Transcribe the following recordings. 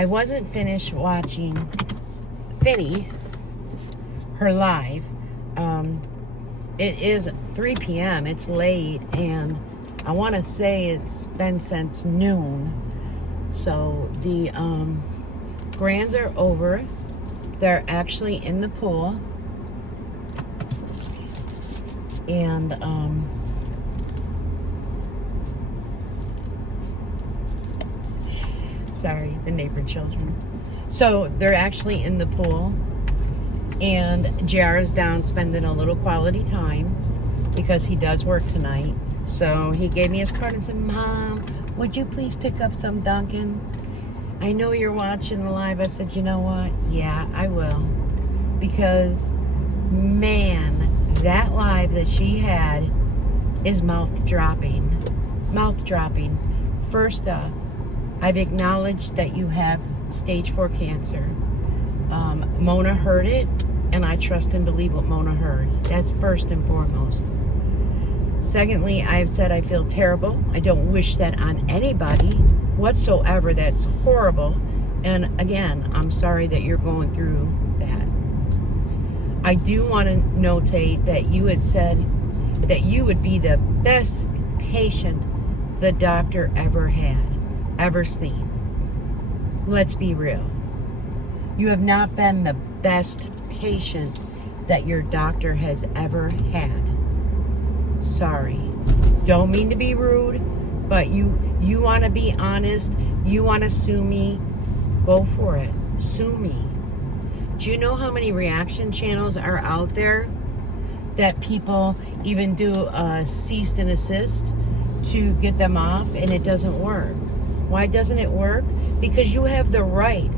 I wasn't finished watching Finny, her live. It is 3 p.m. It's late, and I want to say it's been since noon. So the grands are over. They're actually in the pool. And sorry, the neighbor children. So they're actually in the pool. And JR is down spending a little quality time because he does work tonight. So he gave me his card and said, Mom, would you please pick up some Dunkin'? I know you're watching the live. I said, you know what? Yeah, I will. Because, man, that live that she had is mouth-dropping. Mouth-dropping. First off, I've acknowledged that you have stage 4 cancer. Mona heard it, and I trust and believe what Mona heard. That's first and foremost. Secondly, I've said I feel terrible. I don't wish that on anybody whatsoever. That's horrible. And again, I'm sorry that you're going through that. I do want to notate that you had said that you would be the best patient the doctor ever seen. Let's be real. You have not been the best patient that your doctor has ever had. Sorry. Don't mean to be rude, but you want to be honest. You want to sue me. Go for it. Sue me. Do you know how many reaction channels are out there that people even do a cease and assist to get them off, and it doesn't work? Why doesn't it work? Because you have the right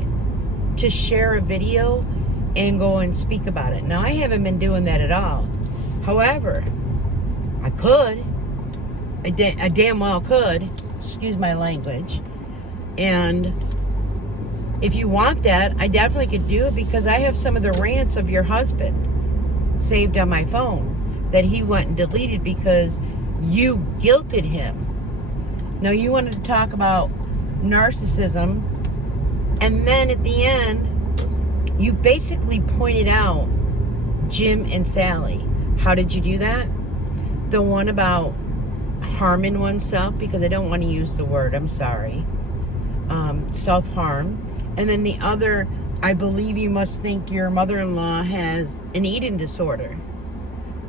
to share a video and go and speak about it. Now, I haven't been doing that at all. However, I could. I damn well could. Excuse my language. And if you want that, I definitely could do it, because I have some of the rants of your husband saved on my phone that he went and deleted because you guilted him. Now, you wanted to talk about narcissism, and then at the end, you basically pointed out Jim and Sally. How did you do that? The one about harming oneself, because I don't want to use the word, I'm sorry, self-harm. And then the other, I believe you must think your mother-in-law has an eating disorder,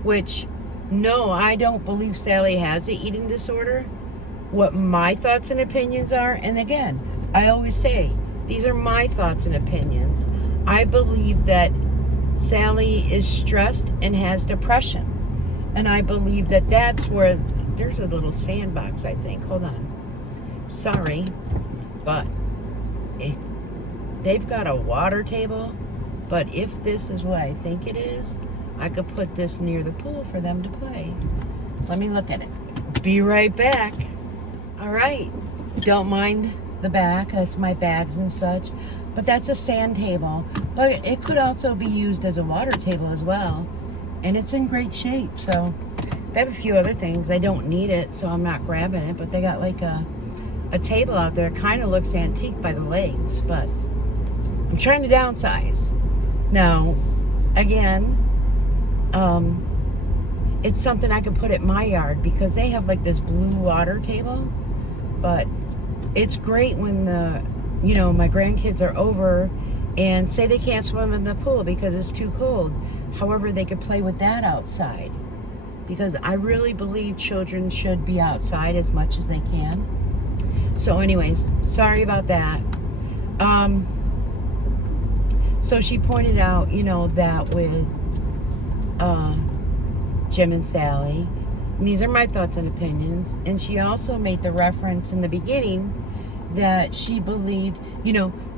which, no, I don't believe Sally has an eating disorder. What my thoughts and opinions are, and again, I always say, these are my thoughts and opinions. I believe that Sally is stressed and has depression. And I believe that that's where, there's a little sandbox, I think. Hold on. Sorry, but they've got a water table. But if this is what I think it is, I could put this near the pool for them to play. Let me look at it. Be right back. All right. Don't mind the back. That's my bags and such. But that's a sand table. But it could also be used as a water table as well. And it's in great shape. So they have a few other things. I don't need it, so I'm not grabbing it. But they got like a table out there. It kind of looks antique by the legs. But I'm trying to downsize. Now, again, it's something I could put at my yard, because they have like this blue water table. But it's great when my grandkids are over and say they can't swim in the pool because it's too cold. However, they could play with that outside, because I really believe children should be outside as much as they can. So anyways, sorry about that. So she pointed out, that with Jim and Sally, and these are my thoughts and opinions, and she also made the reference in the beginning that she believed,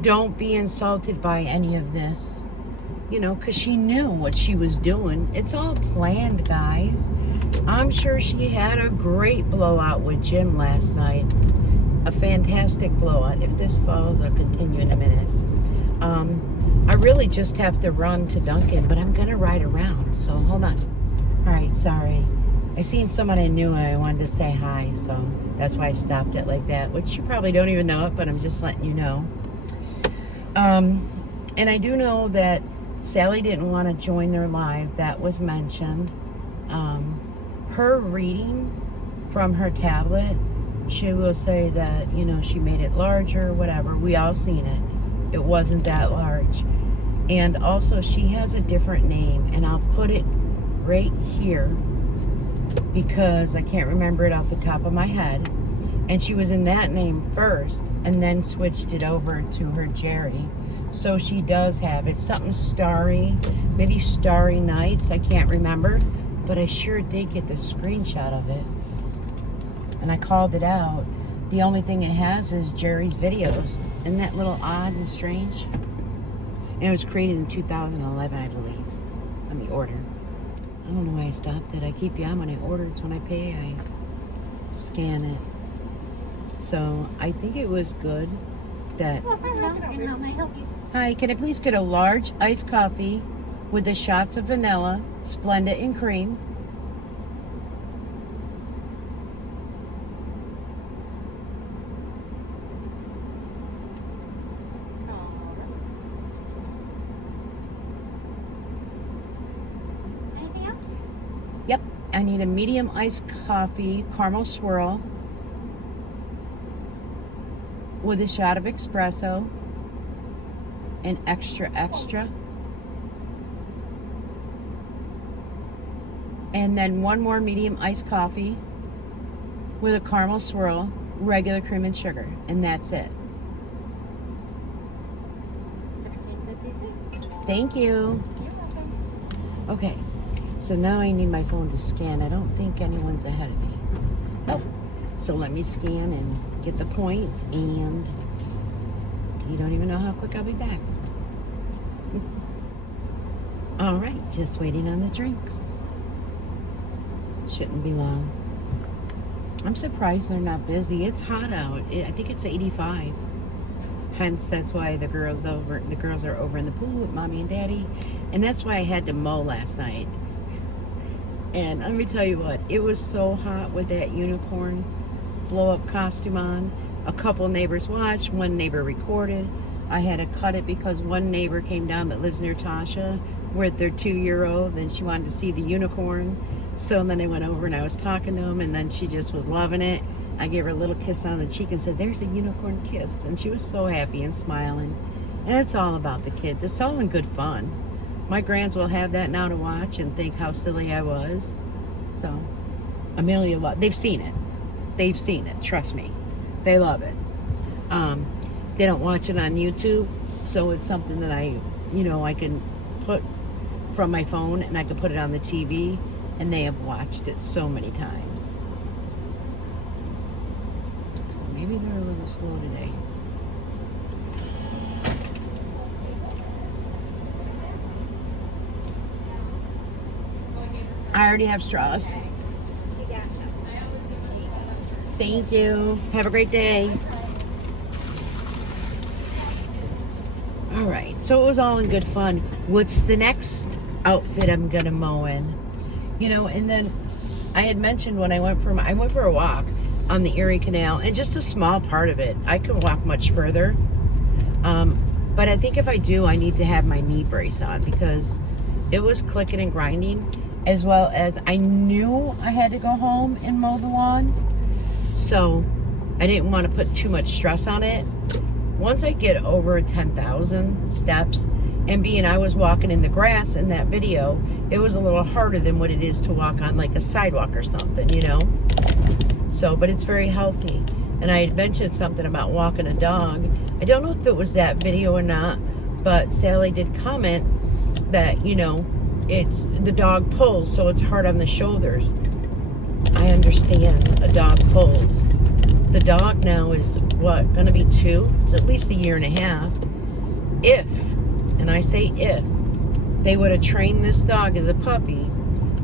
don't be insulted by any of this, because she knew what she was doing. It's all planned, guys. I'm sure she had a great blowout with Jim last night. A fantastic blowout. If this falls, I'll continue in a minute. I really just have to run to Dunkin', but I'm going to ride around, so hold on. All right, sorry. I seen someone I knew, I wanted to say hi, so that's why I stopped it like that, which you probably don't even know it, but I'm just letting you know. And I do know that Sally didn't want to join their live. That was mentioned. Her reading from her tablet, she will say that, you know, she made it larger, whatever. We all seen it. It wasn't that large. And also, she has a different name, and I'll put it right here because I can't remember it off the top of my head. And she was in that name first and then switched it over to her Jerry. So she does have, it's something starry, maybe Starry Nights, I can't remember, but I sure did get the screenshot of it. And I called it out. The only thing it has is Jerry's videos. Isn't that a little odd and strange? And it was created in 2011, I believe. Let me order. I don't know why I stopped it. I keep when I order. It's when I pay, I scan it. So I think it was good that... Hi, can I please get a large iced coffee with the shots of vanilla, Splenda and cream? Anything else? Yep, I need a medium iced coffee, caramel swirl, with a shot of espresso and extra. And then one more medium iced coffee with a caramel swirl, regular cream and sugar. And that's it. Thank you. Okay, so now I need my phone to scan. I don't think anyone's ahead of me. Oh, so let me scan and get the points, and you don't even know how quick I'll be back. All right, just waiting on the drinks. Shouldn't be long. I'm surprised they're not busy. It's hot out. I think it's 85. Hence, that's why the girls are over in the pool with mommy and daddy. And that's why I had to mow last night. And let me tell you what, it was so hot with that unicorn blow-up costume on. A couple neighbors watched, one neighbor recorded. I had to cut it because one neighbor came down that lives near Tasha with their 2-year-old, and she wanted to see the unicorn. So then I went over and I was talking to him, and then she just was loving it. I gave her a little kiss on the cheek and said, "There's a unicorn kiss." And she was so happy and smiling. And it's all about the kids. It's all in good fun. My grands will have that now to watch and think how silly I was. So, Amelia, they've seen it. They've seen it, trust me. They love it. They don't watch it on YouTube, so it's something that I can put from my phone, and I can put it on the TV, and they have watched it so many times. Maybe they're a little slow today. I already have straws. Thank you. Have a great day. All right, so it was all in good fun. What's the next outfit I'm gonna mow in? And then I had mentioned when I went for a walk on the Erie Canal, and just a small part of it. I could walk much further, but I think if I do, I need to have my knee brace on because it was clicking and grinding, as well as I knew I had to go home and mow the lawn, so I didn't want to put too much stress on it. Once I get over 10,000 steps, and being I was walking in the grass in that video, it was a little harder than what it is to walk on like a sidewalk or something, So, but it's very healthy. And I had mentioned something about walking a dog. I don't know if it was that video or not, but Sally did comment that, it's the dog pulls, so it's hard on the shoulders. I understand a dog pulls. The dog now is gonna be 2? It's at least 1.5 years. If, and I say if, they would have trained this dog as a puppy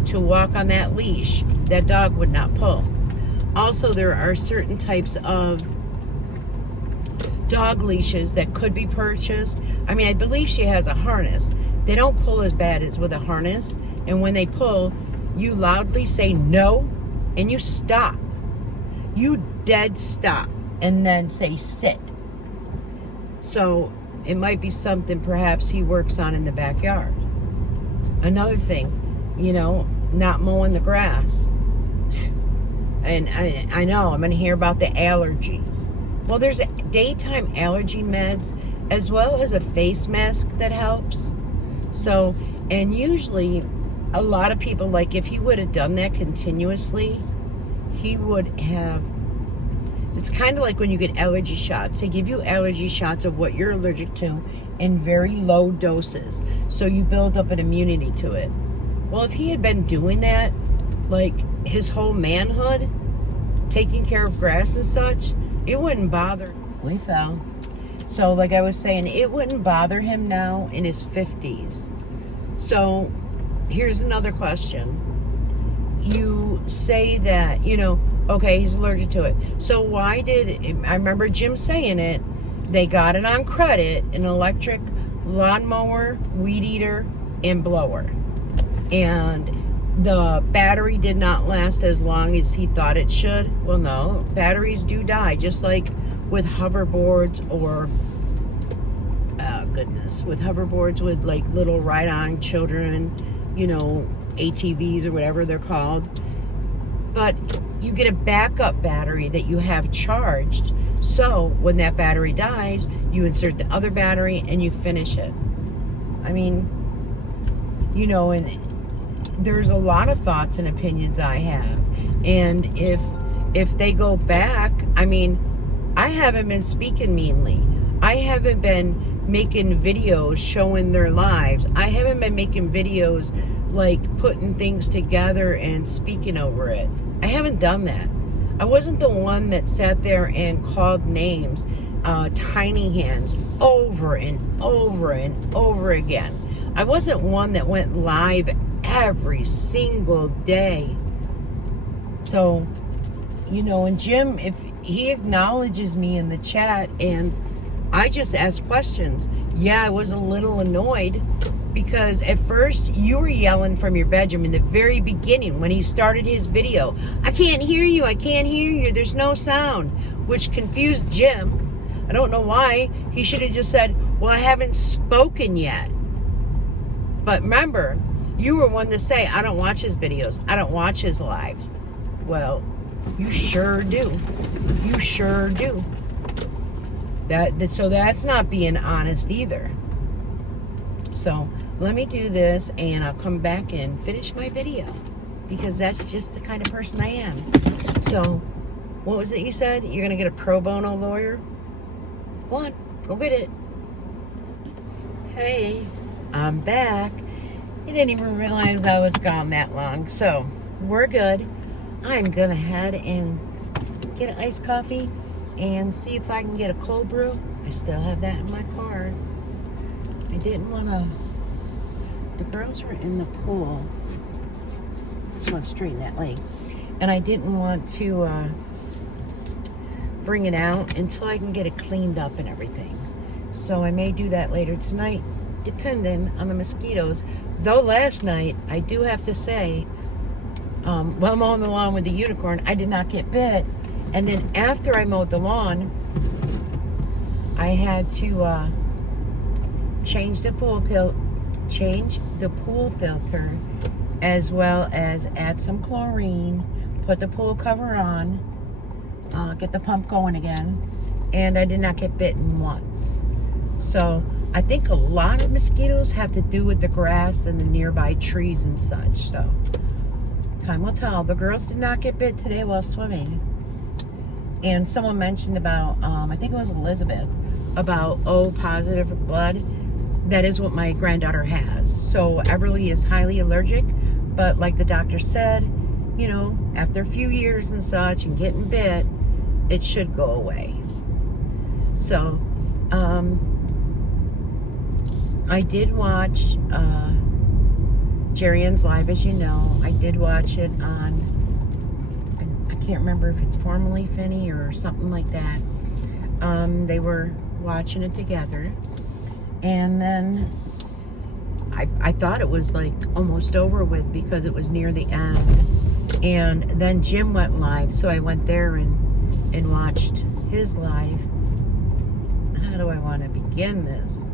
to walk on that leash, that dog would not pull. Also, there are certain types of dog leashes that could be purchased. I mean, I believe she has a harness. They don't pull as bad as with a harness. And when they pull, you loudly say no, and you stop. You dead stop, and then say sit. So it might be something perhaps he works on in the backyard. Another thing, you know, not mowing the grass. And I know I'm going to hear about the allergies. Well, there's daytime allergy meds as well as a face mask that helps. So, and usually a lot of people, like if he would have done that continuously, he would have, it's kind of like when you get allergy shots. They give you allergy shots of what you're allergic to in very low doses. So you build up an immunity to it. Well, if he had been doing that, like his whole manhood, taking care of grass and such, it wouldn't bother. We fell. So like I was saying, it wouldn't bother him now in his 50s. So here's another question. You say that, you know, okay, he's allergic to it. So why did, I remember Jim saying it, they got it on credit, an electric lawnmower, weed eater, and blower. And the battery did not last as long as he thought it should. Well, no, batteries do die, just like with hoverboards or, with hoverboards with like little ride-on children, you know, ATVs or whatever they're called. But you get a backup battery that you have charged. So when that battery dies, you insert the other battery and you finish it. I mean, you know, and there's a lot of thoughts and opinions I have. And if they go back, I mean, I haven't been speaking meanly. I haven't been making videos showing their lives. I haven't been making videos like putting things together and speaking over it. I haven't done that. I wasn't the one that sat there and called names, tiny hands, over and over and over again. I wasn't one that went live every single day. So, you know, and Jim, if he acknowledges me in the chat and I just ask questions, yeah, I was a little annoyed because at first you were yelling from your bedroom in the very beginning when he started his video. I can't hear you, I can't hear you, there's no sound, which confused Jim. I don't know why. He should have just said, well, I haven't spoken yet. But remember, you were one to say, I don't watch his videos, I don't watch his lives. Well, you sure do. You sure do. So that's not being honest either. So let me do this and I'll come back and finish my video because that's just the kind of person I am. So what was it you said? You're going to get a pro bono lawyer? Go on, go get it. Hey, I'm back. I didn't even realize I was gone that long. So we're good. I'm going to head and get an iced coffee and see if I can get a cold brew. I still have that in my car. I didn't want to, the girls were in the pool. Just want to straighten that leg. And I didn't want to bring it out until I can get it cleaned up and everything. So I may do that later tonight, depending on the mosquitoes. Though last night, I do have to say, while mowing the lawn with the unicorn, I did not get bit. And then after I mowed the lawn, I had to change the pool filter, as well as add some chlorine, put the pool cover on, get the pump going again, and I did not get bitten once. So I think a lot of mosquitoes have to do with the grass and the nearby trees and such. So time will tell. The girls did not get bit today while swimming. And someone mentioned about, I think it was Elizabeth, about O positive blood. That is what my granddaughter has. So Everly is highly allergic, but like the doctor said, you know, after a few years and such and getting bit, it should go away. So, I did watch Jerry Ann's live, as you know. I did watch it on, I can't remember if it's formerly Finney or something like that. They were watching it together. And then I thought it was like almost over with because it was near the end. And then Jim went live, so I went there and watched his live. how do I want to begin this?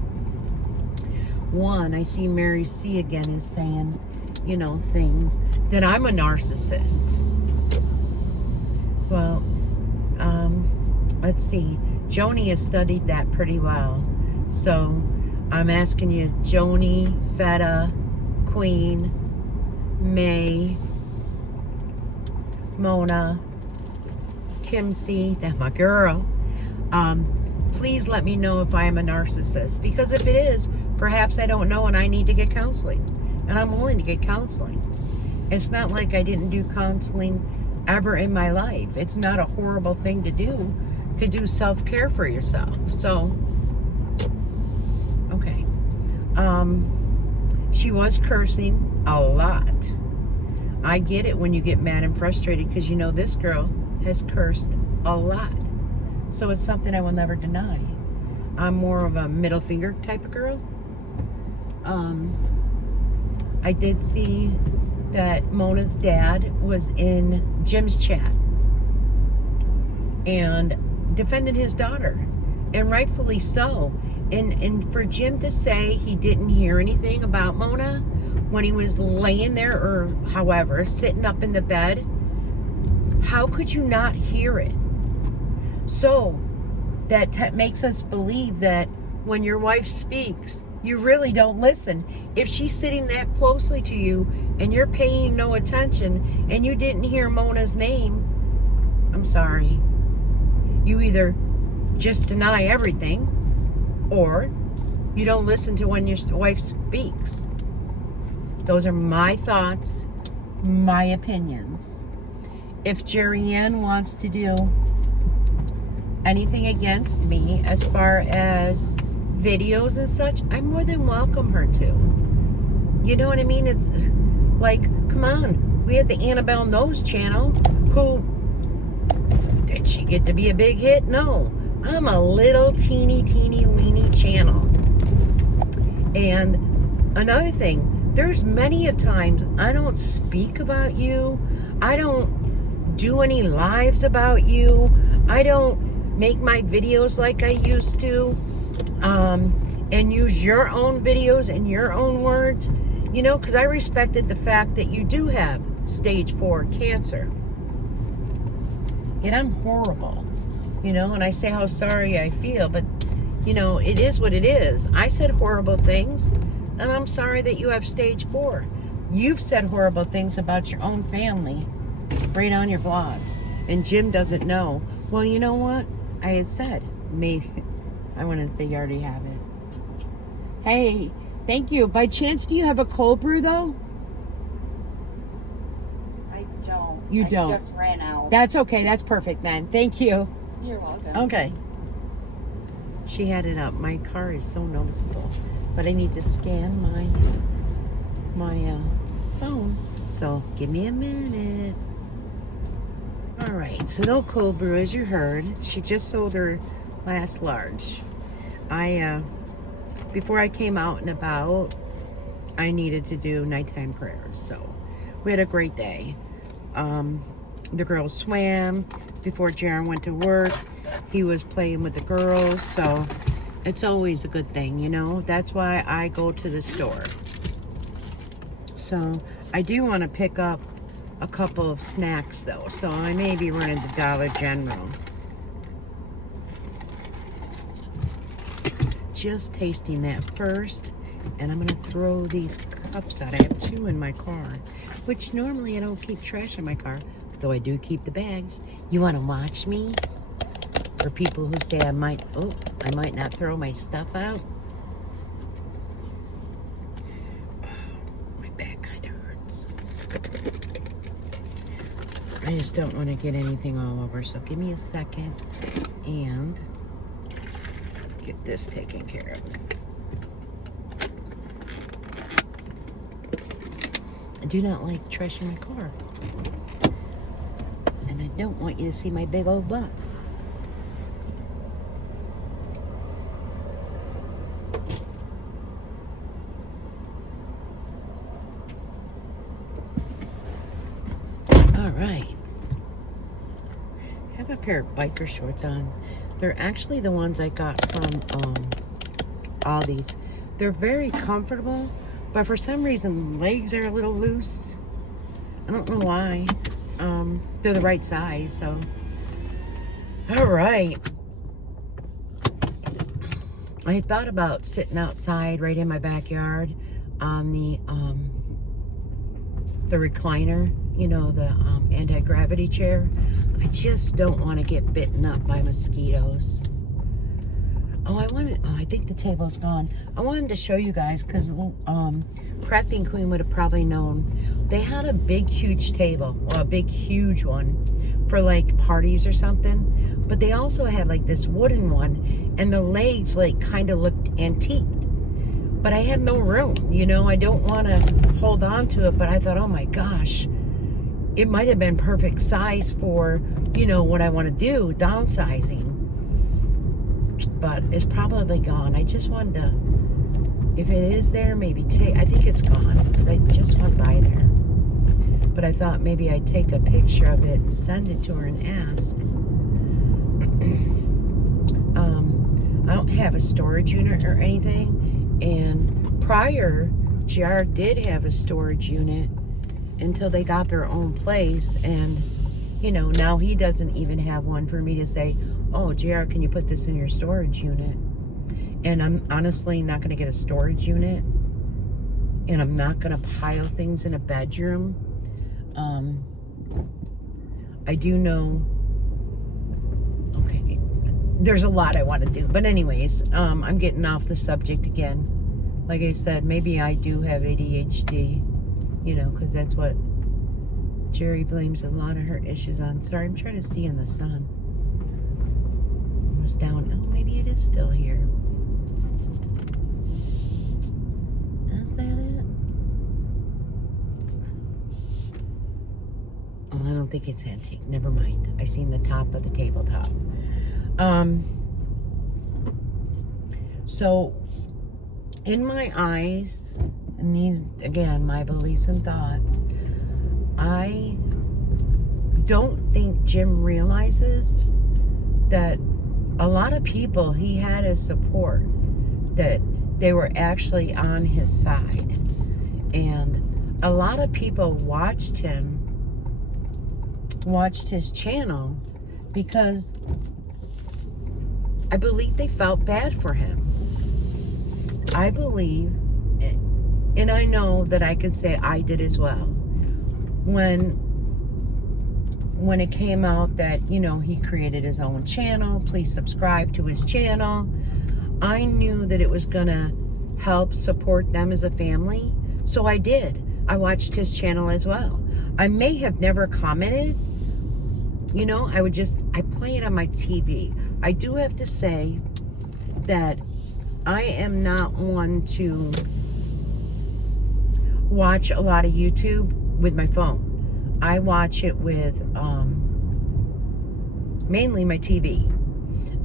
One, I see Mary C again is saying, you know, things that I'm a narcissist. Well, let's see. Joni has studied that pretty well. So I'm asking you, Joni, Feta, Queen, May, Mona, Kim C, that's my girl. Please let me know if I am a narcissist. Because if it is, perhaps I don't know and I need to get counseling. And I'm willing to get counseling. It's not like I didn't do counseling ever in my life. It's not a horrible thing to do self-care for yourself. So, okay. She was cursing a lot. I get it when you get mad and frustrated because you know this girl has cursed a lot. So it's something I will never deny. I'm more of a middle finger type of girl. I did see that Mona's dad was in Jim's chat and defended his daughter, and rightfully so. And for Jim to say he didn't hear anything about Mona when he was laying there, or however, sitting up in the bed, how could you not hear it? So that makes us believe that when your wife speaks, you really don't listen. If she's sitting that closely to you and you're paying no attention and you didn't hear Mona's name, I'm sorry. You either just deny everything or you don't listen to when your wife speaks. Those are my thoughts, my opinions. If Jerry Ann wants to do anything against me as far as videos and such, I more than welcome her to. You know what I mean? It's like, come on. We had the Annabelle Knows channel. Who, did she get to be a big hit? No. I'm a little teeny weeny channel. And another thing, there's many of times I don't speak about you. I don't do any lives about you. I don't make my videos like I used to. And use your own videos and your own words, you know, because I respected the fact that you do have stage 4 cancer. And I'm horrible, you know, and I say how sorry I feel, but, you know, it is what it is. I said horrible things, and I'm sorry that you have stage 4. You've said horrible things about your own family right on your vlogs, and Jim doesn't know. Well, you know what? I had said, maybe, I want to, they already have it. Hey, thank you. By chance, do you have a cold brew, though? I don't. You don't? I just ran out. That's okay. That's perfect, then. Thank you. You're welcome. Okay. She had it up. My car is so noticeable. But I need to scan my phone. So, give me a minute. All right. So, no cold brew, as you heard. She just sold her last large. Before I came out and about, I needed to do nighttime prayers. So we had a great day. The girls swam before Jaron went to work. He was playing with the girls. So it's always a good thing, you know. That's why I go to the store. So I do want to pick up a couple of snacks though. So I may be running to Dollar General. Just tasting that first, and I'm gonna throw these cups out. I have 2 in my car, which normally I don't keep trash in my car, though I do keep the bags. You want to watch me? For people who say I might not throw my stuff out. My back kind of hurts. I just don't want to get anything all over, so give me a second and get this taken care of. I do not like trash in my car. And I don't want you to see my big old butt. All right. I have a pair of biker shorts on. They're actually the ones I got from Aldi's. They're very comfortable, but for some reason the legs are a little loose. I don't know why. They're the right size, so. All right. I thought about sitting outside right in my backyard on the recliner, you know, the anti-gravity chair. I just don't want to get bitten up by mosquitoes. Oh, I think the table's gone. I wanted to show you guys because Crafting Queen would have probably known. They had a big, huge table, well, a big, huge one for like parties or something. But they also had like this wooden one, and the legs like kind of looked antiqued. But I had no room, you know. I don't want to hold on to it, but I thought, oh my gosh, it might have been perfect size for, you know, what I want to do, downsizing. But it's probably gone. I just wanted to, if it is there, maybe I think it's gone. I just went by there. But I thought maybe I'd take a picture of it and send it to her and ask. I don't have a storage unit or anything. And prior, JR did have a storage unit until they got their own place. And, you know, now he doesn't even have one for me to say, oh, JR, can you put this in your storage unit? And I'm honestly not going to get a storage unit. And I'm not going to pile things in a bedroom. I do know, okay, there's a lot I want to do. But anyways, I'm getting off the subject again. Like I said, maybe I do have ADHD, you know, because that's what Jerry blames a lot of her issues on. Sorry, I'm trying to see in the sun. It was down. Oh, maybe it is still here. Is that it? Oh, I don't think it's antique. Never mind. I seen the top of the tabletop. So, in my eyes, and these, again, my beliefs and thoughts, I don't think Jim realizes that a lot of people he had as support, that they were actually on his side. And a lot of people watched his channel because I believe they felt bad for him. I believe, and I know that I can say I did as well, when it came out that, you know, he created his own channel, please subscribe to his channel, I knew that it was gonna help support them as a family, so I did. I watched his channel as well. I may have never commented, you know, I play it on my TV. I do have to say that I am not one to watch a lot of YouTube with my phone. I watch it with mainly my TV.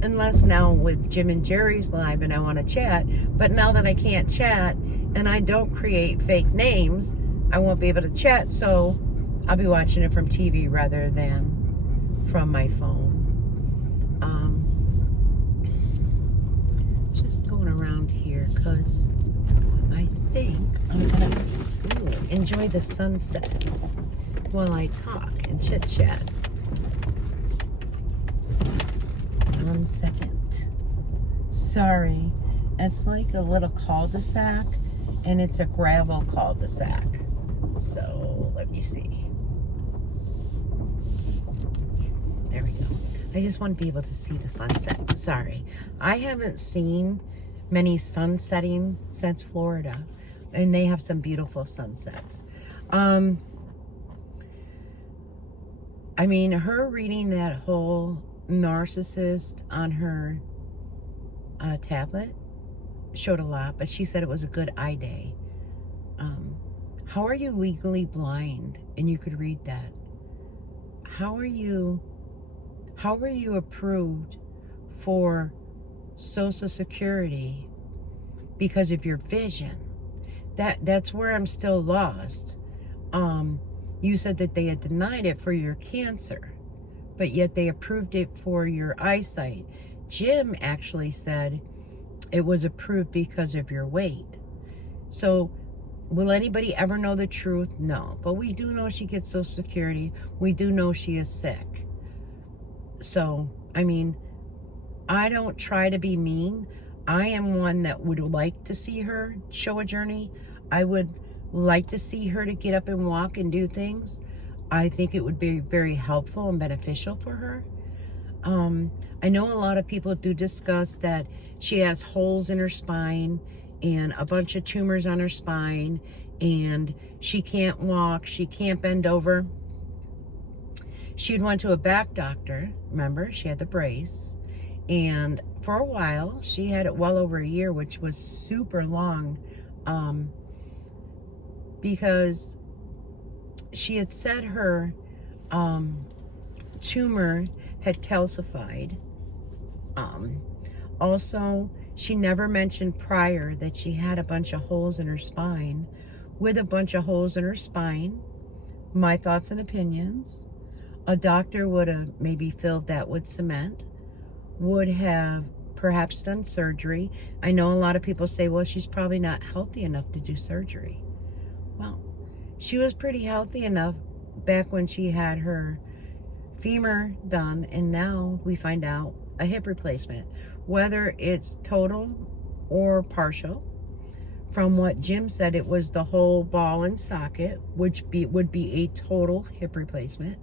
Unless now with Jim and Jerry's live and I want to chat. But now that I can't chat and I don't create fake names, I won't be able to chat. So I'll be watching it from TV rather than from my phone. Just going around here because I think I'm gonna enjoy the sunset while I talk and chit chat. 1 second. Sorry, it's like a little cul-de-sac, and it's a gravel cul-de-sac. So let me see. There we go. I just want to be able to see the sunset. Sorry. I haven't seen many sunsetting since Florida. And they have some beautiful sunsets. I mean, her reading that whole narcissist on her tablet showed a lot. But she said it was a good eye day. How are you legally blind and you could read that? How are you approved for Social Security because of your vision? That's where I'm still lost. You said that they had denied it for your cancer, but yet they approved it for your eyesight. Jim actually said it was approved because of your weight. So will anybody ever know the truth? No. But we do know she gets Social Security. We do know she is sick. So, I mean, I don't try to be mean. I am one that would like to see her show a journey. I would like to see her to get up and walk and do things. I think it would be very helpful and beneficial for her. I know a lot of people do discuss that she has holes in her spine and a bunch of tumors on her spine, and she can't walk, she can't bend over. She'd went to a back doctor, remember, she had the brace, and for a while, she had it well over a year, which was super long, because she had said her tumor had calcified. Also, she never mentioned prior that she had a bunch of holes in her spine. With a bunch of holes in her spine, my thoughts and opinions, a doctor would have maybe filled that with cement, would have perhaps done surgery. I know a lot of people say, well, she's probably not healthy enough to do surgery. Well, she was pretty healthy enough back when she had her femur done, and now we find out a hip replacement, whether it's total or partial. From what Jim said, it was the whole ball and socket, which would be a total hip replacement.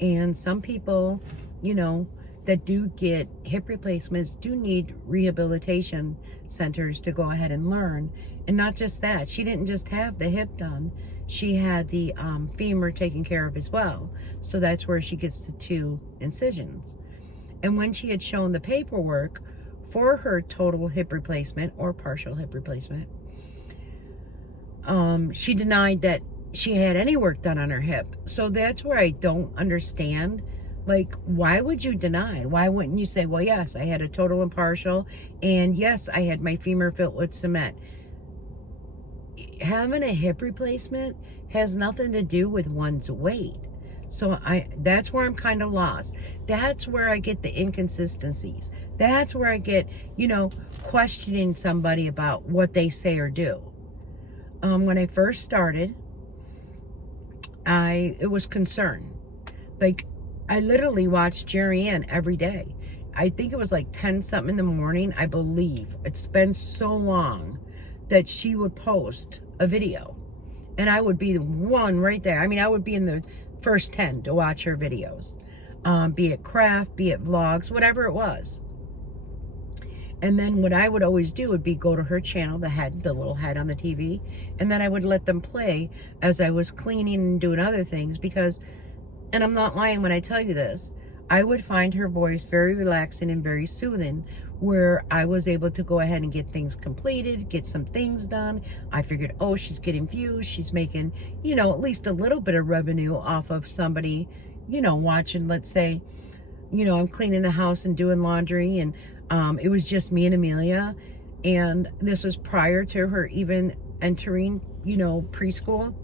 And some people, you know, that do get hip replacements do need rehabilitation centers to go ahead and learn. And not just that, she didn't just have the hip done, she had the femur taken care of as well. So that's where she gets the 2 incisions. And when she had shown the paperwork for her total hip replacement or partial hip replacement, she denied that she had any work done on her hip. So that's where I don't understand. Like, why would you deny? Why wouldn't you say, well, yes, I had a total and partial, and yes, I had my femur filled with cement. Having a hip replacement has nothing to do with one's weight. So that's where I'm kind of lost. That's where I get the inconsistencies. That's where I get, you know, questioning somebody about what they say or do. When I first started, it was concern. Like, I literally watched Jerry Ann every day. I think it was like 10 something in the morning, I believe. It's been so long that she would post a video, and I would be the one right there. I mean, I would be in the first 10 to watch her videos, be it craft, be it vlogs, whatever it was. And then what I would always do would be go to her channel, the little head on the TV, and then I would let them play as I was cleaning and doing other things, because, and I'm not lying when I tell you this, I would find her voice very relaxing and very soothing, where I was able to go ahead and get things completed, get some things done. I figured, oh, she's getting views, she's making, you know, at least a little bit of revenue off of somebody, you know, watching. Let's say, you know, I'm cleaning the house and doing laundry, and it was just me and Amelia, and this was prior to her even entering, you know, preschool.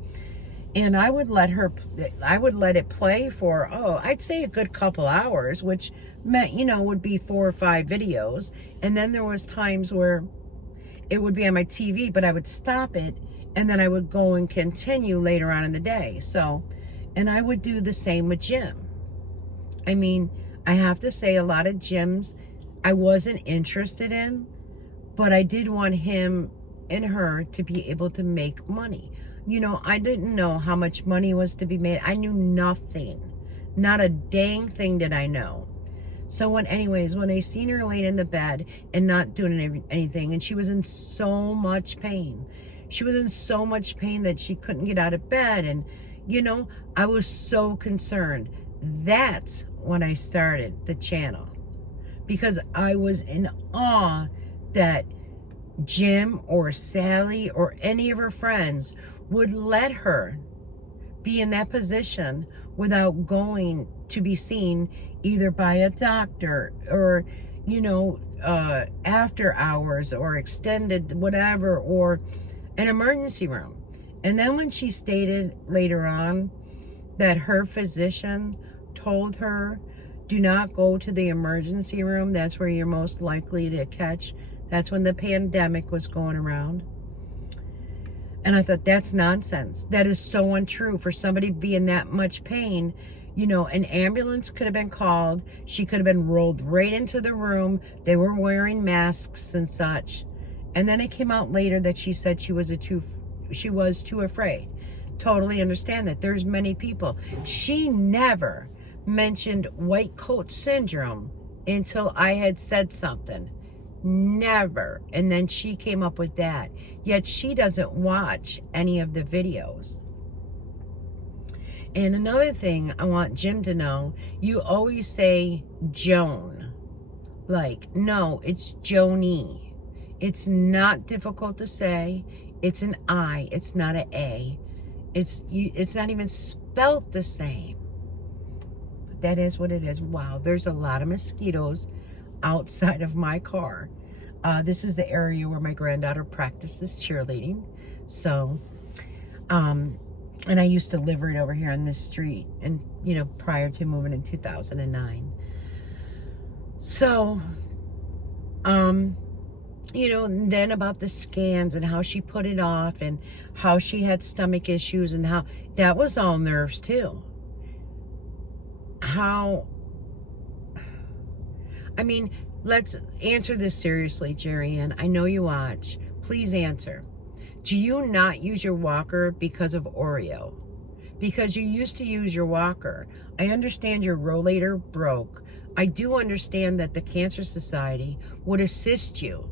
And I would let it play for, I'd say a good couple hours, which meant, you know, would be 4 or 5 videos. And then there was times where it would be on my TV, but I would stop it, and then I would go and continue later on in the day. So, and I would do the same with Jim. I mean, I have to say, a lot of Jim's I wasn't interested in, but I did want him and her to be able to make money. You know, I didn't know how much money was to be made. I knew nothing. Not a dang thing did I know. So anyways, when I seen her laying in the bed and not doing anything, and she was in so much pain. She was in so much pain that she couldn't get out of bed. And, you know, I was so concerned. That's when I started the channel, because I was in awe that Jim or Sally or any of her friends would let her be in that position without going to be seen either by a doctor or, you know, after hours or extended whatever, or an emergency room. And then when she stated later on that her physician told her Do not go to the emergency room. That's where you're most likely to catch. That's when the pandemic was going around. And I thought, that's nonsense. That is so untrue. For somebody to be in that much pain, you know, an ambulance could have been called. She could have been rolled right into the room. They were wearing masks and such. And then it came out later that she said she was too afraid. Totally understand that. There's many people. She never mentioned white coat syndrome until I had said something. Never. And then she came up with that. Yet she doesn't watch any of the videos. And another thing I want Jim to know, you always say Joan. Like, no, it's Joni. It's not difficult to say. It's an I. It's not an A. It's not even spelt the same. But that is what it is. Wow, there's a lot of mosquitoes outside of my car. This is the area where my granddaughter practices cheerleading. So, and I used to live right over here on this street, and you know, prior to moving in 2009. So, you know, and then about the scans and how she put it off and how she had stomach issues and how that was all nerves too. I mean, let's answer this seriously, Jerry Ann. I know you watch. Please answer. Do you not use your walker because of Oreo? Because you used to use your walker. I understand your rollator broke. I do understand that the Cancer Society would assist you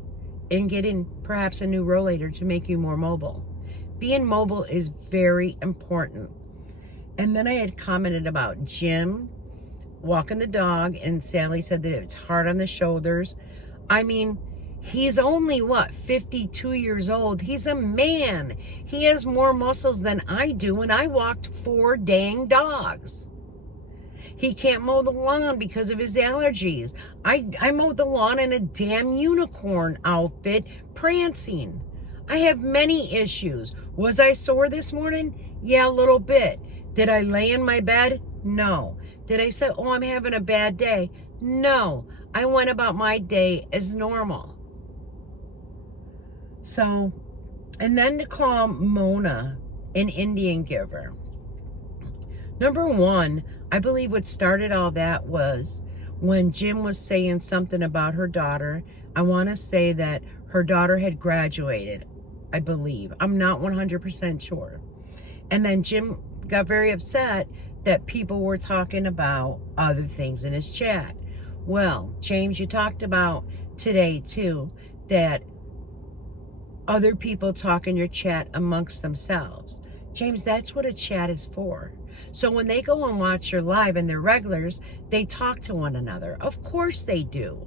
in getting perhaps a new rollator to make you more mobile. Being mobile is very important. And then I had commented about Jim walking the dog, and Sally said that it's hard on the shoulders. I mean, he's only, 52 years old. He's a man. He has more muscles than I do, and I walked 4 dang dogs. He can't mow the lawn because of his allergies. I mowed the lawn in a damn unicorn outfit, prancing. I have many issues. Was I sore this morning? Yeah, a little bit. Did I lay in my bed? No. Did I say, oh, I'm having a bad day? No. I went about my day as normal. So, and then to call Mona an Indian giver. Number one, I believe what started all that was when Jim was saying something about her daughter. I want to say that her daughter had graduated, I believe. I'm not 100% sure. And then Jim got very upset that people were talking about other things in his chat. Well, James, you talked about today too that other people talk in your chat amongst themselves. James, that's what a chat is for. So when they go and watch your live and they're regulars, they talk to one another. Of course they do.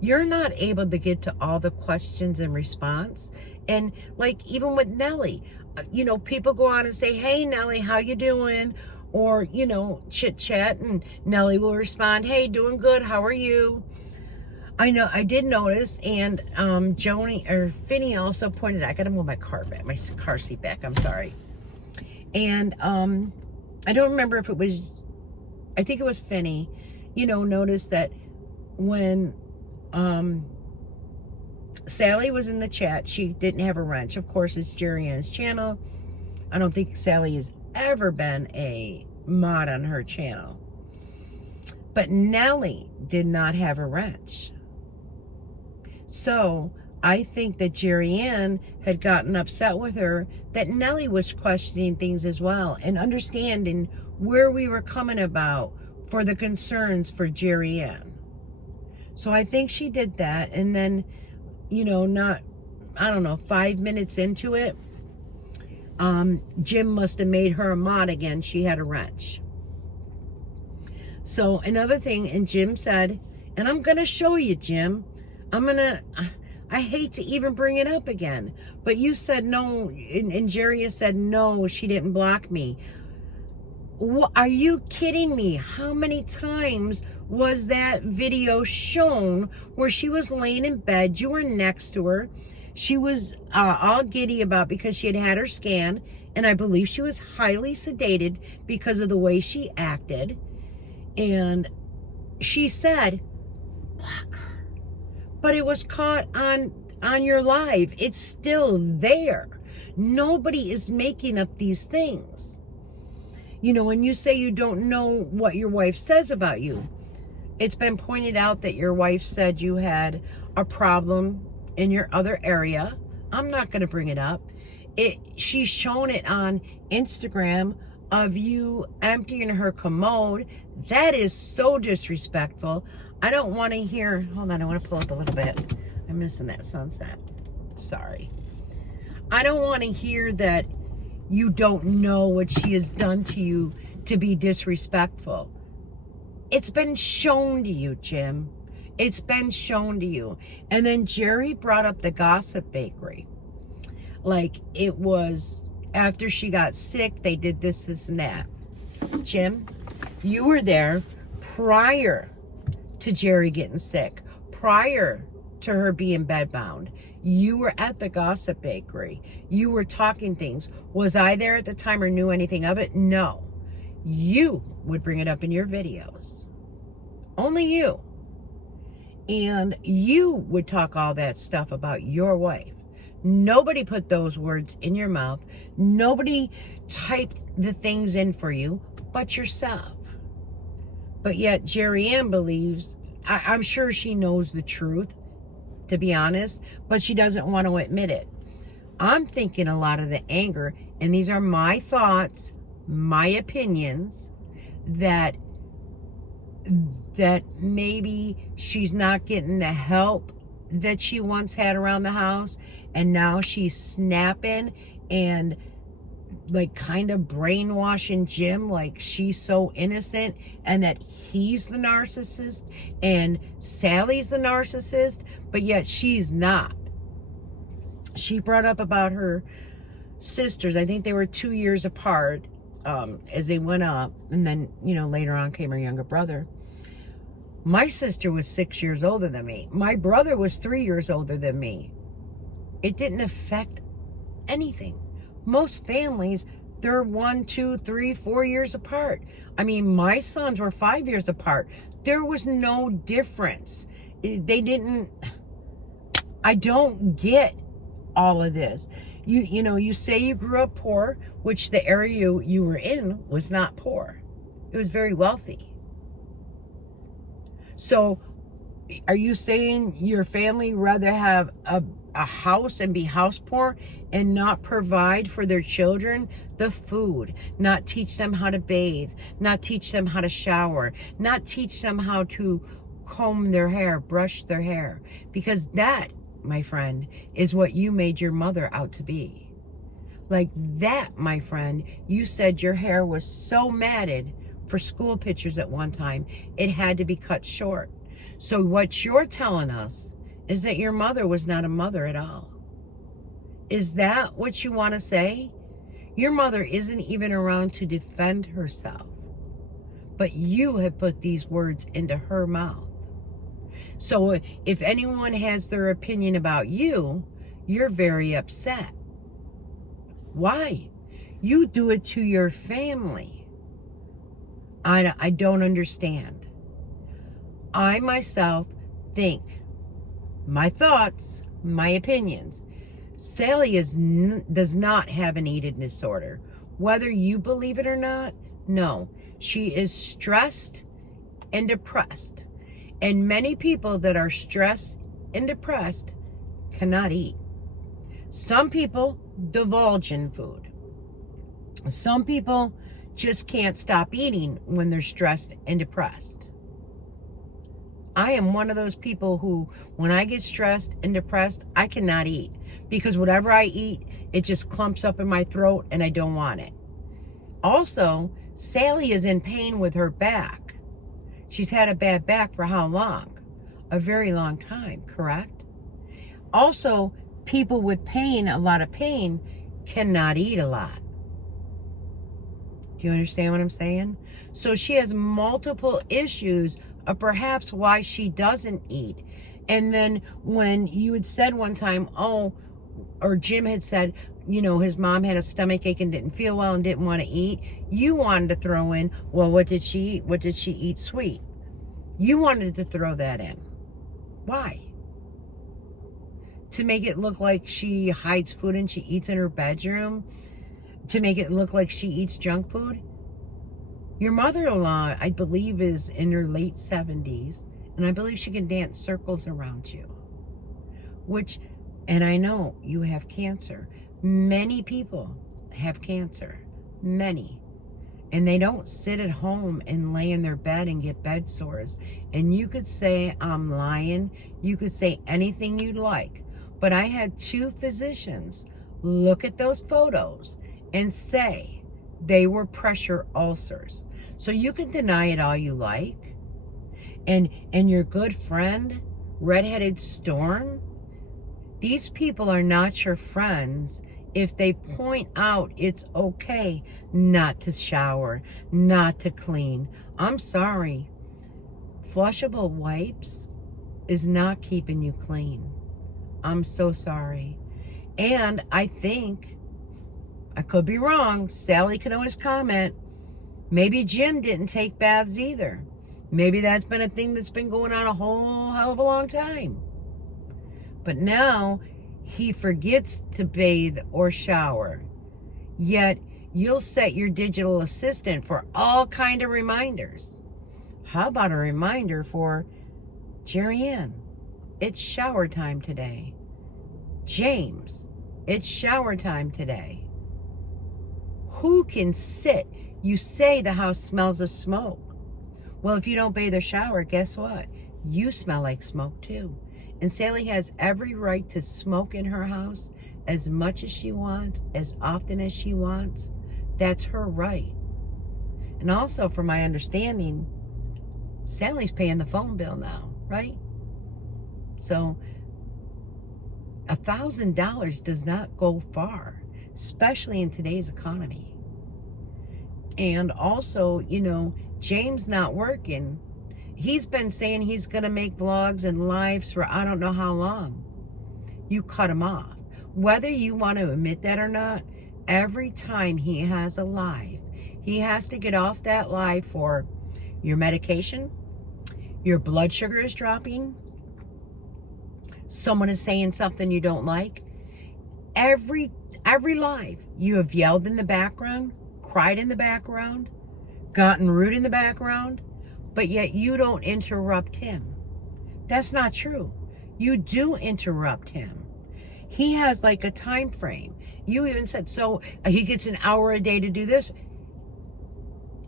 You're not able to get to all the questions and response. And like even with Nellie, you know, people go on and say, hey, Nellie, how you doing? Or, you know, chit chat, and Nellie will respond, hey, doing good. How are you? I know, I did notice, and Finny also pointed out, I gotta move my car seat back, I'm sorry. And I don't remember if it was, I think it was Finny, you know, noticed that when Sally was in the chat, she didn't have a wrench. Of course, it's Jerry Ann's channel. I don't think Sally has ever been a mod on her channel. But Nellie did not have a wrench. So I think that Jerry Ann had gotten upset with her that Nellie was questioning things as well and understanding where we were coming about for the concerns for Jerry Ann. So I think she did that. And then, you know, not, I don't know, 5 minutes into it, Jim must have made her a mod again. She had a wrench. So another thing, and Jim said, and I'm going to show you, Jim. I hate to even bring it up again, but you said no, and Jerry said no, she didn't block me. What, are you kidding me? How many times was that video shown where she was laying in bed, you were next to her, she was all giddy about because she had had her scan, and I believe she was highly sedated because of the way she acted, and she said, block her. But it was caught on your live. It's still there. Nobody is making up these things. You know, when you say you don't know what your wife says about you, it's been pointed out that your wife said you had a problem in your other area. I'm not going to bring it up. She's shown it on Instagram of you emptying her commode. That is so disrespectful. I don't want to hear, hold on, I want to pull up a little bit. I'm missing that sunset. Sorry. I don't want to hear that you don't know what she has done to you to be disrespectful. It's been shown to you, Jim. It's been shown to you. And then Jerry brought up the gossip bakery. Like it was after she got sick, they did this, and that. Jim, you were there prior to Jerry getting sick, prior to her being bedbound. You were at the gossip bakery. You were talking things. Was I there at the time or knew anything of it? No. You would bring it up in your videos. Only you. And you would talk all that stuff about your wife. Nobody put those words in your mouth. Nobody typed the things in for you but yourself. But yet Jerry Ann believes, I'm sure she knows the truth, to be honest, but she doesn't want to admit it. I'm thinking a lot of the anger, and these are my thoughts, my opinions, that maybe she's not getting the help that she once had around the house, and now she's snapping and like kind of brainwashing Jim like she's so innocent and that he's the narcissist and Sally's the narcissist, but yet she's not. She brought up about her sisters. I think they were 2 years apart as they went up, and then, you know, later on came her younger brother. My sister was 6 years older than me. My brother was 3 years older than me. It didn't affect anything. Most families, they're 1, 2, 3, 4 years apart. I mean, my sons were 5 years apart. There was no difference. They didn't, I don't get all of this. You know, you say you grew up poor, which the area you were in was not poor. It was very wealthy. So are you saying your family rather have a house and be house poor and not provide for their children the food, not teach them how to bathe, not teach them how to shower, not teach them how to comb their hair, brush their hair? Because that, my friend, is what you made your mother out to be. Like that, my friend, you said your hair was so matted for school pictures at one time, it had to be cut short. So what you're telling us is that your mother was not a mother at all. Is that what you want to say? Your mother isn't even around to defend herself, but you have put these words into her mouth. So if anyone has their opinion about you, you're very upset. Why? You do it to your family. I don't understand. I myself think, my thoughts, my opinions, Sally does not have an eating disorder. Whether you believe it or not, no. She is stressed and depressed. And many people that are stressed and depressed cannot eat. Some people divulge in food. Some people just can't stop eating when they're stressed and depressed. I am one of those people who, when I get stressed and depressed, I cannot eat. Because whatever I eat, it just clumps up in my throat and I don't want it. Also, Sally is in pain with her back. She's had a bad back for how long? A very long time, correct? Also, people with pain, a lot of pain, cannot eat a lot. Do you understand what I'm saying? So she has multiple issues of perhaps why she doesn't eat. And then when you had said one time, oh, or Jim had said, you know, his mom had a stomach ache and didn't feel well and didn't want to eat, you wanted to throw in, well, what did she eat? What did she eat sweet? You wanted to throw that in. Why? To make it look like she hides food and she eats in her bedroom? To make it look like she eats junk food? Your mother-in-law, I believe, is in her late 70s, and I believe she can dance circles around you. And I know you have cancer. Many people have cancer. Many. And they don't sit at home and lay in their bed and get bed sores. And you could say I'm lying. You could say anything you'd like. But I had 2 physicians look at those photos and say they were pressure ulcers. So you can deny it all you like. And your good friend, Redheaded Storm, these people are not your friends if they point out it's okay not to shower, not to clean. I'm sorry. Flushable wipes is not keeping you clean. I'm so sorry. And I think, I could be wrong, Sally can always comment, maybe Jim didn't take baths either. Maybe that's been a thing that's been going on a whole hell of a long time. But now he forgets to bathe or shower. Yet you'll set your digital assistant for all kind of reminders. How about a reminder for Jerry Ann? It's shower time today. James, it's shower time today. Who can sit? You say the house smells of smoke. Well, if you don't bathe or shower, guess what? You smell like smoke too. And Sally has every right to smoke in her house as much as she wants, as often as she wants. That's her right. And also, from my understanding, Sally's paying the phone bill now, right? So $1,000 does not go far, especially in today's economy. And also, you know, James not working. He's been saying he's going to make vlogs and lives for I don't know how long. You cut him off. Whether you want to admit that or not, every time he has a live, he has to get off that live for your medication, your blood sugar is dropping, someone is saying something you don't like. Every live, you have yelled in the background, cried in the background, gotten rude in the background, but yet you don't interrupt him. That's not true. You do interrupt him. He has like a time frame. You even said, so he gets an hour a day to do this.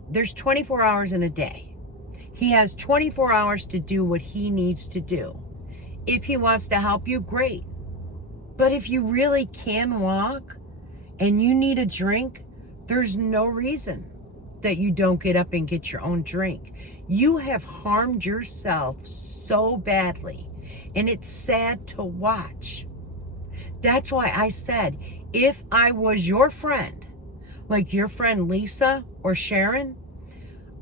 There's 24 hours in a day. He has 24 hours to do what he needs to do. If he wants to help you, great. But if you really can walk and you need a drink, there's no reason that you don't get up and get your own drink. You have harmed yourself so badly, and it's sad to watch. That's why I said, if I was your friend, like your friend Lisa or Sharon,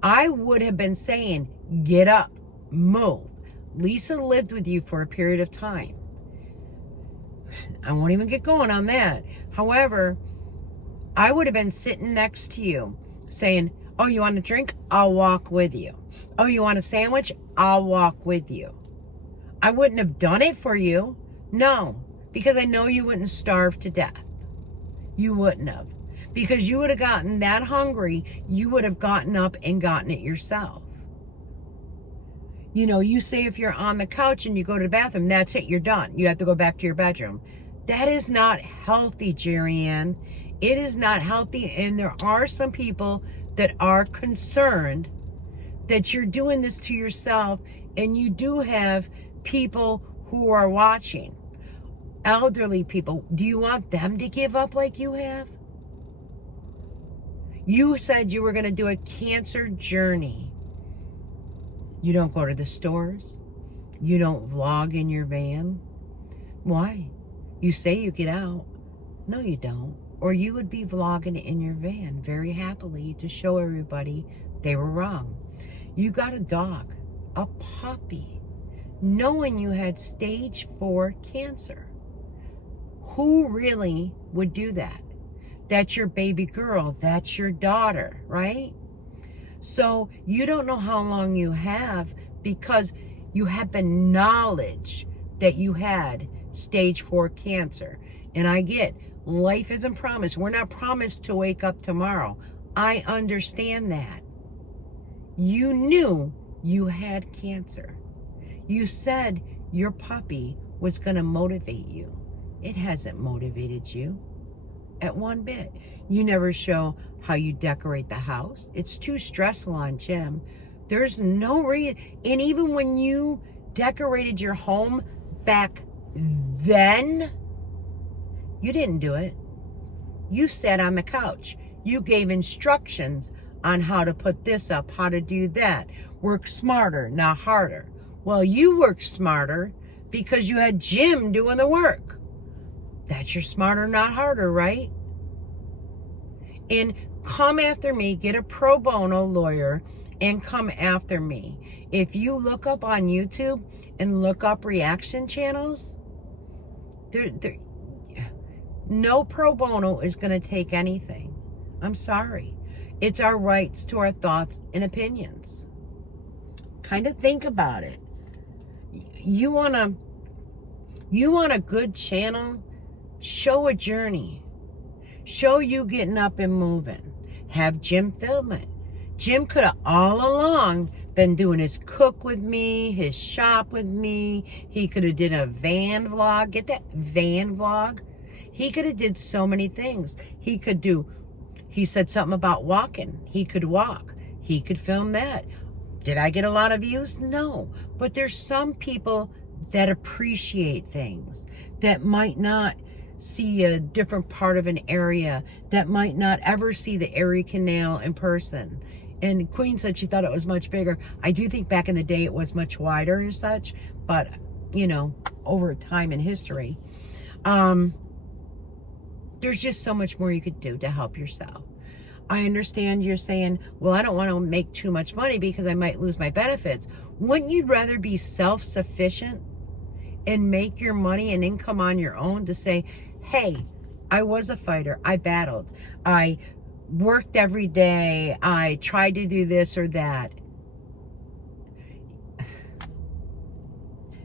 I would have been saying, get up, move. Lisa lived with you for a period of time. I won't even get going on that. However, I would have been sitting next to you saying, oh, you want a drink? I'll walk with you. Oh, you want a sandwich? I'll walk with you. I wouldn't have done it for you. No, because I know you wouldn't starve to death. You wouldn't have. Because you would have gotten that hungry, you would have gotten up and gotten it yourself. You know, you say if you're on the couch and you go to the bathroom, that's it, you're done. You have to go back to your bedroom. That is not healthy, Jerry Ann. It is not healthy, and there are some people that are concerned that you're doing this to yourself, and you do have people who are watching. Elderly people, do you want them to give up like you have? You said you were going to do a cancer journey. You don't go to the stores. You don't vlog in your van. Why? You say you get out. No, you don't. Or you would be vlogging in your van very happily to show everybody they were wrong. You got a dog, a puppy, knowing you had stage 4 cancer. Who really would do that? That's your baby girl. That's your daughter, right? So you don't know how long you have because you have been knowledge that you had stage 4 cancer. And I get, life isn't promised. We're not promised to wake up tomorrow. I understand that. You knew you had cancer. You said your puppy was going to motivate you. It hasn't motivated you at one bit. You never show how you decorate the house. It's too stressful on Jim. There's no reason. And even when you decorated your home back then, you didn't do it. You sat on the couch. You gave instructions on how to put this up, how to do that. Work smarter, not harder. Well, you worked smarter because you had Jim doing the work. That's your smarter, not harder, right? And come after me, get a pro bono lawyer, and come after me. If you look up on YouTube and look up reaction channels, no pro bono is going to take anything. I'm sorry. It's our rights to our thoughts and opinions. Kind of think about it. You want a good channel? Show a journey. Show you getting up and moving. Have Jim film it. Jim could have all along been doing his cook with me, his shop with me. He could have did a van vlog. Get that van vlog? He could have did so many things. He said something about walking. He could walk. He could film that. Did I get a lot of views? No. But there's some people that appreciate things, that might not see a different part of an area, that might not ever see the Erie Canal in person. And Queen said she thought it was much bigger. I do think back in the day it was much wider and such, but, you know, over time in history, there's just so much more you could do to help yourself. I understand you're saying, well, I don't want to make too much money because I might lose my benefits. Wouldn't you rather be self-sufficient and make your money and income on your own to say, hey, I was a fighter. I battled. I worked every day. I tried to do this or that.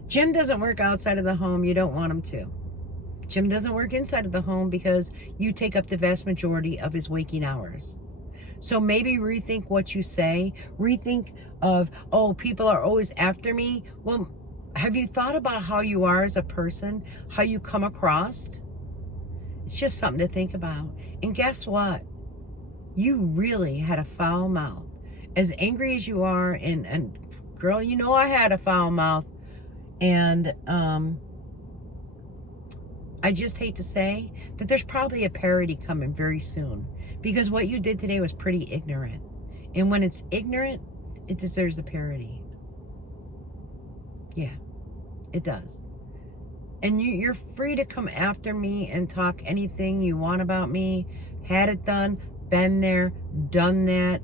Jim doesn't work outside of the home. You don't want him to. Jim doesn't work inside of the home because you take up the vast majority of his waking hours. So maybe rethink what you say. Rethink of, oh, people are always after me. Well, have you thought about how you are as a person? How you come across? It's just something to think about. And guess what? You really had a foul mouth. As angry as you are, and girl, you know I had a foul mouth. And I just hate to say that there's probably a parody coming very soon, because what you did today was pretty ignorant. And when it's ignorant, it deserves a parody. Yeah, it does. And you're free to come after me and talk anything you want about me. Had it done, been there, done that.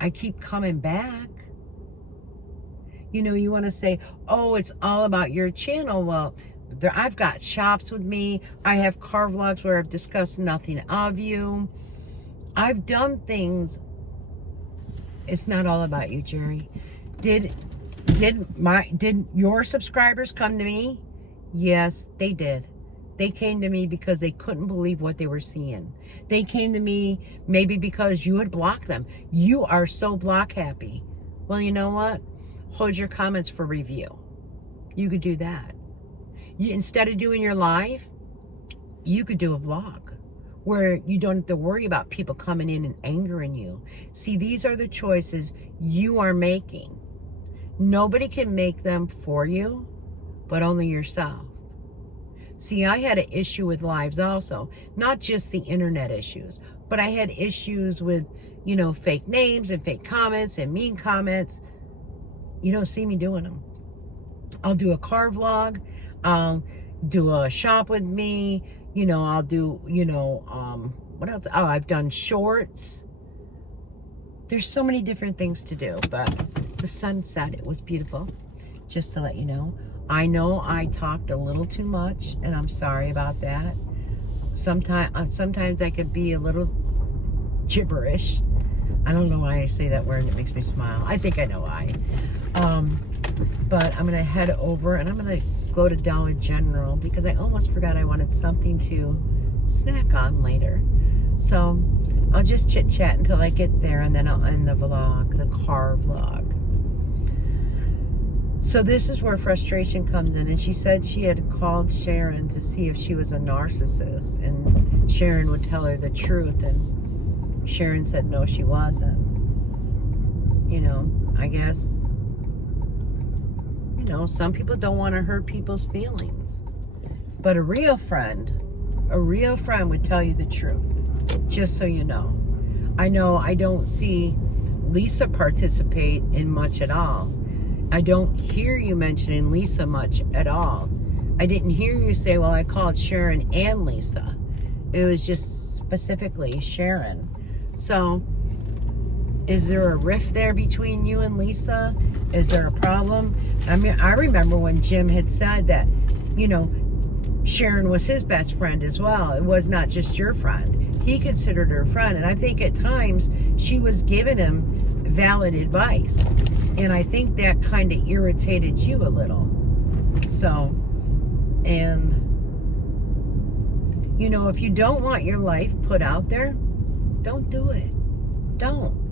I keep coming back. You know, you want to say, oh, it's all about your channel. Well, I've got shops with me. I have car vlogs where I've discussed nothing of you. I've done things. It's not all about you, Jerry. Did your subscribers come to me? Yes, they did. They came to me because they couldn't believe what they were seeing. They came to me maybe because you had blocked them. You are so block happy. Well, you know what? Hold your comments for review. You could do that. Instead of doing your live, you could do a vlog where you don't have to worry about people coming in and angering you. See, these are the choices you are making. Nobody can make them for you, but only yourself. See, I had an issue with lives also, not just the internet issues, but I had issues with, you know, fake names and fake comments and mean comments. You don't see me doing them. I'll do a car vlog. I'll do a shop with me. You know, I'll do, you know, what else? Oh, I've done shorts. There's so many different things to do, but the sunset, it was beautiful. Just to let you know. I know I talked a little too much, and I'm sorry about that. Sometimes I could be a little gibberish. I don't know why I say that word and it makes me smile. I think I know why. But I'm gonna head over and I'm gonna go to Dollar General because I almost forgot I wanted something to snack on later. So I'll just chit chat until I get there, and then I'll end the vlog, the car vlog. So this is where frustration comes in, and she said she had called Sharon to see if she was a narcissist, and Sharon would tell her the truth, and Sharon said no, she wasn't. You know, I guess, you know, some people don't want to hurt people's feelings, but a real friend would tell you the truth, just so you know. I know I don't see Lisa participate in much at all. I don't hear you mentioning Lisa much at all. I didn't hear you say, well, I called Sharon and Lisa. It was just specifically Sharon. So, is there a rift there between you and Lisa? Is there a problem? I mean, I remember when Jim had said that, you know, Sharon was his best friend as well. It was not just your friend. He considered her a friend. And I think at times she was giving him valid advice. And I think that kind of irritated you a little. So, and, you know, if you don't want your life put out there, don't do it. Don't.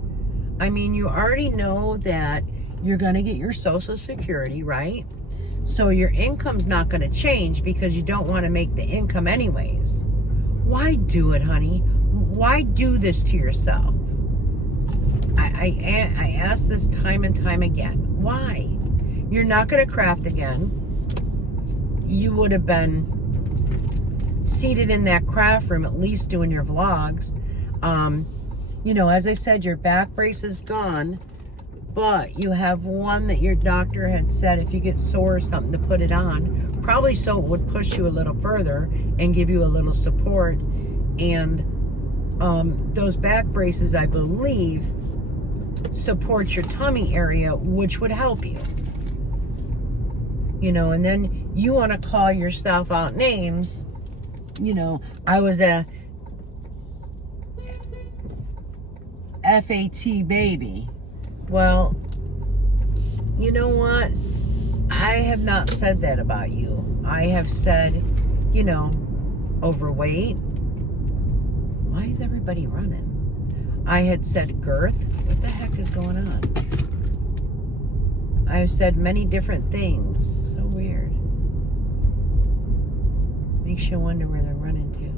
I mean, you already know that you're going to get your Social Security, right? So your income's not going to change because you don't want to make the income anyways. Why do it, honey? Why do this to yourself? I ask this time and time again. Why? You're not going to craft again. You would have been seated in that craft room at least doing your vlogs. You know, as I said, your back brace is gone, but you have one that your doctor had said if you get sore or something to put it on, probably so it would push you a little further and give you a little support. And those back braces, I believe, support your tummy area, which would help you. You know, and then you want to call yourself out names. You know, I was a FAT baby. Well, you know what? I have not said that about you. I have said, you know, overweight. Why is everybody running? I had said girth. What the heck is going on? I have said many different things. So weird. Makes you wonder where they're running to.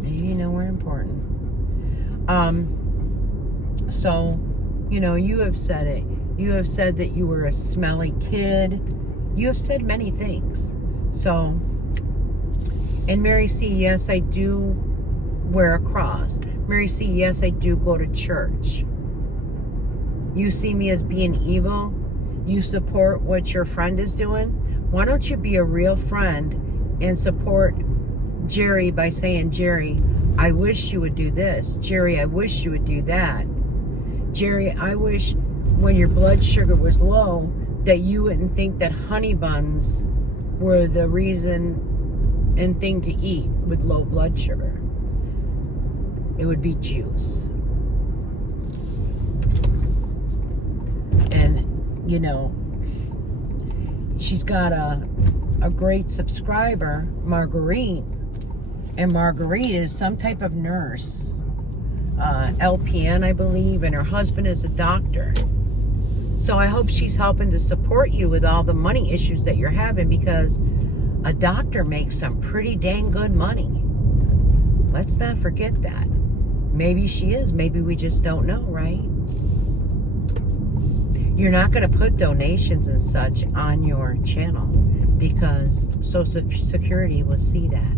Maybe nowhere important. So, you know, you have said it. You have said that you were a smelly kid. You have said many things. So, and Mary C., yes, I do wear a cross. Mary C., yes, I do go to church. You see me as being evil. You support what your friend is doing. Why don't you be a real friend and support Jerry by saying, Jerry, I wish you would do this. Jerry, I wish you would do that. Jerry, I wish when your blood sugar was low that you wouldn't think that honey buns were the reason and thing to eat with low blood sugar. It would be juice. And, you know, she's got a great subscriber, Marguerite. And Marguerite is some type of nurse, LPN, I believe, and her husband is a doctor. So I hope she's helping to support you with all the money issues that you're having, because a doctor makes some pretty dang good money. Let's not forget that. Maybe she is. Maybe we just don't know, right? You're not going to put donations and such on your channel because Social Security will see that.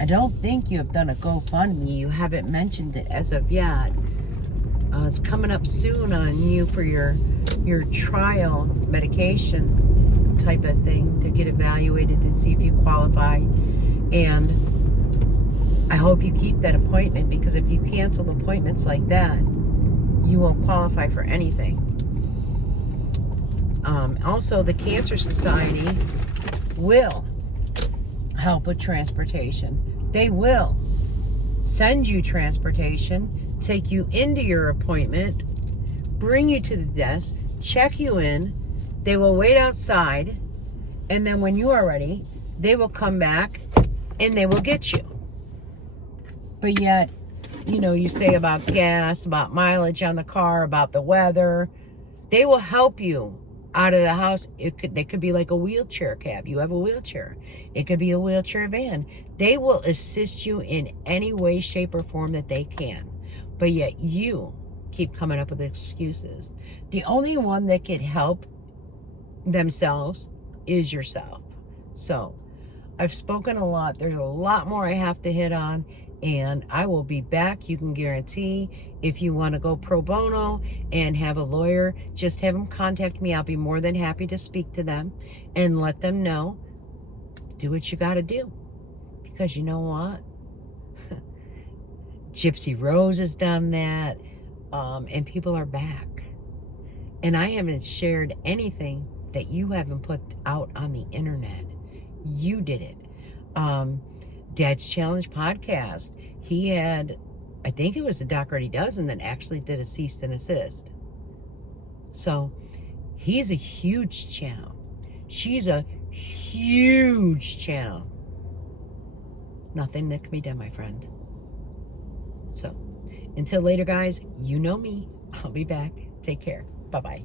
I don't think you have done a GoFundMe. You haven't mentioned it as of yet. It's coming up soon on you for your trial medication type of thing to get evaluated to see if you qualify. And I hope you keep that appointment, because if you cancel appointments like that, you won't qualify for anything. Also, the Cancer Society will help with transportation. They will send you transportation, take you into your appointment, bring you to the desk, check you in. They will wait outside. And then when you are ready, they will come back and they will get you. But yet, you know, you say about gas, about mileage on the car, about the weather. They will help you out of the house. They could be like a wheelchair cab. You have a wheelchair. It could be a wheelchair van. They will assist you in any way, shape, or form that they can. But yet you keep coming up with excuses. The only one that can help themselves is yourself. So I've spoken a lot. There's a lot more I have to hit on, and I will be back. You can guarantee. If you want to go pro bono and have a lawyer, just have them contact me. I'll be more than happy to speak to them and let them know, do what you got to do. Because you know what? Gypsy Rose has done that, and people are back. And I haven't shared anything that you haven't put out on the internet. You did it. Dad's Challenge podcast. He had, I think it was a Doc Already Dozen that actually did a cease and assist. So he's a huge channel. She's a huge channel. Nothing that can be done, my friend. So until later, guys, you know me. I'll be back. Take care. Bye-bye.